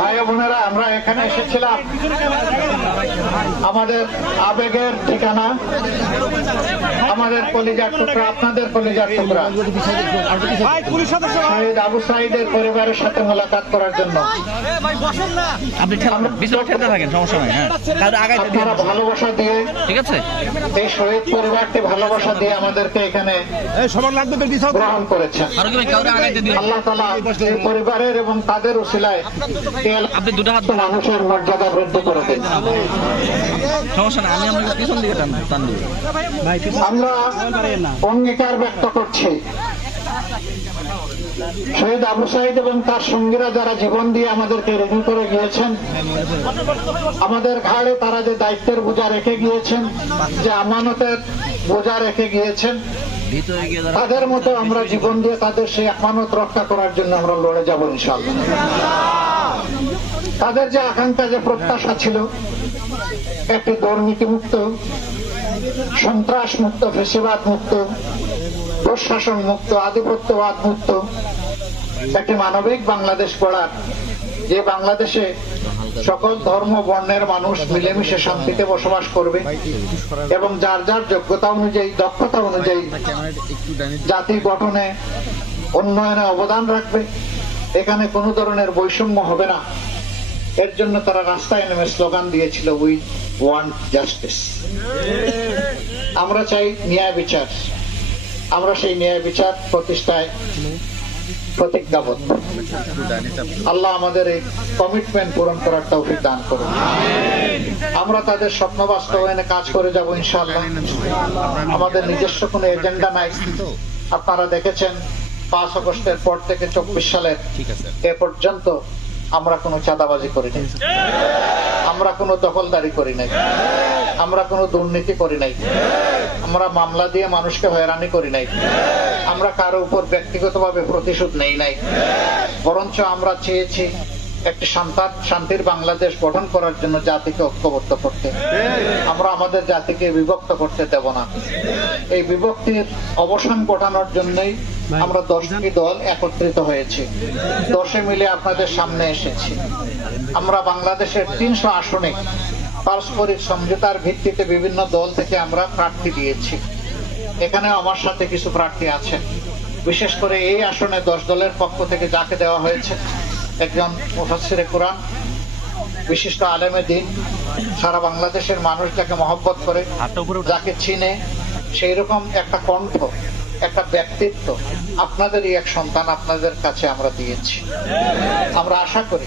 ভাই বোনেরা, আমরা এখানে এসেছিলাম আমাদের আবেগের ঠিকানা, আমাদের কলিজার টুকরা, আপনাদের কলিজার টুকরা শহীদ আবু সাঈদের পরিবারের সাথে মোলাকাত করার জন্য। আপনারা ভালোবাসা দিয়ে, ঠিক আছে, এই শহীদ পরিবারটি ভালোবাসা দিয়ে আমাদেরকে এখানে গ্রহণ করেছেন। আল্লাহ তাআলা এই পরিবারের এবং তাদের উসিলায় আপনি দুটো হাত মানুষের মর্যাদা বৃদ্ধি করে দেন। আমরা অঙ্গীকার ব্যক্ত করছি, শহীদ আবু সাঈদ এবং তার সঙ্গীরা যারা জীবন দিয়ে আমাদেরকে রেডি করে গিয়েছেন, আমাদের ঘাড়ে তারা যে দায়িত্বের বোঝা রেখে গিয়েছেন, যে আমানতের বোঝা রেখে গিয়েছেন, তাদের মতো আমরা জীবন দিয়ে তাদের সেই আমানত রক্ষা করার জন্য আমরা লড়ে যাব ইনশাআল্লাহ। তাদের যে আকাঙ্ক্ষা, যে প্রত্যাশা ছিল একটি দুর্নীতি মুক্ত, সন্ত্রাস মুক্ত, ফ্যাসিবাদ মুক্ত, প্রশাসন মুক্ত, আধিপত্যবাদ মুক্ত একটি মানবিক বাংলাদেশ গড়ার, যে বাংলাদেশে সকল ধর্ম বর্ণের মানুষ মিলেমিশে শান্তিতে বসবাস করবে এবং যার যার যোগ্যতা অনুযায়ী, দক্ষতা অনুযায়ী জাতি গঠনে, উন্নয়নে অবদান রাখবে। এখানে কোনো ধরনের বৈষম্য হবে না। এর জন্য তারা রাস্তায় নেমে স্লোগান দিয়েছিল, উই ওয়ান্ট জাস্টিস। আমরা চাই ন্যায় বিচার। আমরা সেই ন্যায় বিচার প্রতিষ্ঠায় প্রতিজ্ঞাবদ্ধ। আল্লাহ আমাদের এই কমিটমেন্ট পূরণ করার তৌফিক দান করুন। আমরা তাদের স্বপ্ন বাস্তবায়নে কাজ করে যাব ইনশাআল্লাহ। আমাদের নিজস্ব কোনো এজেন্ডা নাই। আপনারা দেখেছেন 5 আগস্টের পর থেকে 24 সালের এ পর্যন্ত আমরা কোনো চাঁদাবাজি করি নাই, আমরা কোনো দখলদারি করি নাই, আমরা কোনো দুর্নীতি করি নাই, আমরা মামলা দিয়ে মানুষকে হয়রানি করি নাই, আমরা কারো উপর ব্যক্তিগতভাবে প্রতিশোধ নেই নাই। বরঞ্চ আমরা চেয়েছি একটি শান্তির বাংলাদেশ গঠন করার জন্য জাতিকে ঐক্যবদ্ধ করতে। আমরা আমাদের জাতিকে বিভক্ত করতে দেব না। এই বিভক্তির অবসান ঘটানোর জন্যই আমরা 10টি দল একত্রিত হয়েছি, 10 মিলে আপনাদের সামনে এসেছি। আমরা বাংলাদেশের 300 আসনে পারস্পরিক সমঝোতার ভিত্তিতে বিভিন্ন দল থেকে আমরা প্রার্থী দিয়েছি। এখানে আমার সাথে কিছু প্রার্থী আছেন। বিশেষ করে এই আসনে 10 দলের পক্ষ থেকে যাকে দেওয়া হয়েছে, একজন মুফাসসিরে কোরআন, বিশিষ্ট আলেমে দ্বীন, সারা বাংলাদেশের মানুষ যাকে মহব্বত করে, যাকে চিনে, সেই রকম একটা কণ্ঠ, একটা ব্যক্তিত্ব আপনাদেরই এক সন্তান আপনাদের কাছে আমরা দিয়েছি। আমরা আশা করি